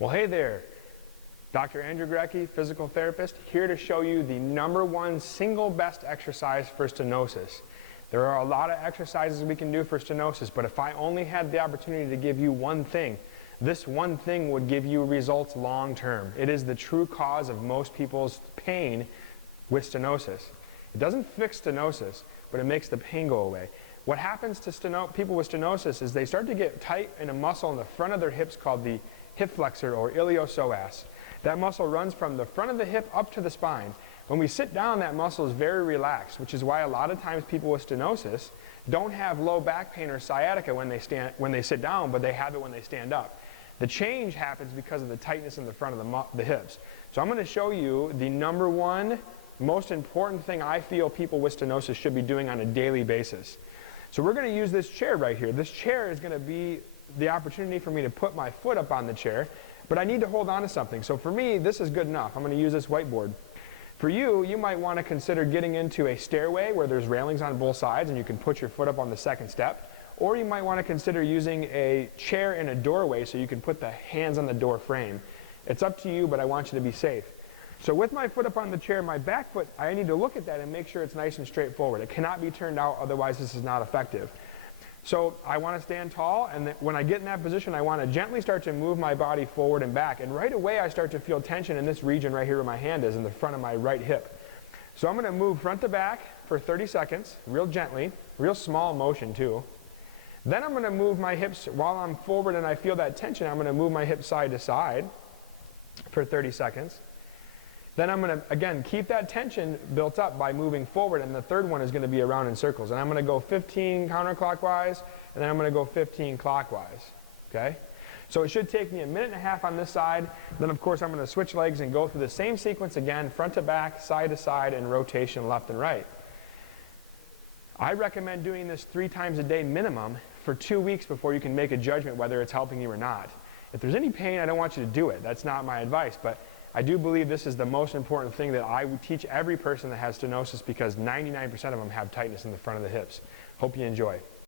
Well, hey there, Dr. Andrew Grecki, physical therapist, here to show you the #1 single best exercise for stenosis. There are a lot of exercises we can do for stenosis, but if I only had the opportunity to give you one thing, this one thing would give you results long term. It is the true cause of most people's pain with stenosis. It doesn't fix stenosis, but it makes the pain go away. What happens to people with stenosis is they start to get tight in a muscle in the front of their hips called the hip flexor or iliopsoas. That muscle runs from the front of the hip up to the spine. When we sit down, that muscle is very relaxed, which is why a lot of times people with stenosis don't have low back pain or sciatica when they sit down, but they have it when they stand up. The change happens because of the tightness in the front of the hips. So I'm going to show you the #1 most important thing I feel people with stenosis should be doing on a daily basis. So we're going to use this chair right here. This chair is going to be the opportunity for me to put my foot up on the chair, but I need to hold on to something. So for me, this is good enough. I'm going to use this whiteboard. For you, you might want to consider getting into a stairway where there's railings on both sides and you can put your foot up on the second step. Or you might want to consider using a chair in a doorway so you can put the hands on the door frame. It's up to you, but I want you to be safe. So with my foot up on the chair, my back foot, I need to look at that and make sure it's nice and straightforward. It cannot be turned out, otherwise this is not effective. So I want to stand tall, and when I get in that position, I want to gently start to move my body forward and back. And right away, I start to feel tension in this region right here where my hand is, in the front of my right hip. So I'm going to move front to back for 30 seconds, real gently, real small motion too. Then I'm going to move my hips while I'm forward and I feel that tension. I'm going to move my hips side to side for 30 seconds. Then I'm going to, again, keep that tension built up by moving forward, and the third one is going to be around in circles. And I'm going to go 15 counterclockwise, and then I'm going to go 15 clockwise, okay? So it should take me 1.5 minutes on this side. Then, of course, I'm going to switch legs and go through the same sequence again, front to back, side to side, and rotation left and right. I recommend doing this 3 times a day minimum for 2 weeks before you can make a judgment whether it's helping you or not. If there's any pain, I don't want you to do it. That's not my advice, but I do believe this is the most important thing that I would teach every person that has stenosis, because 99% of them have tightness in the front of the hips. Hope you enjoy.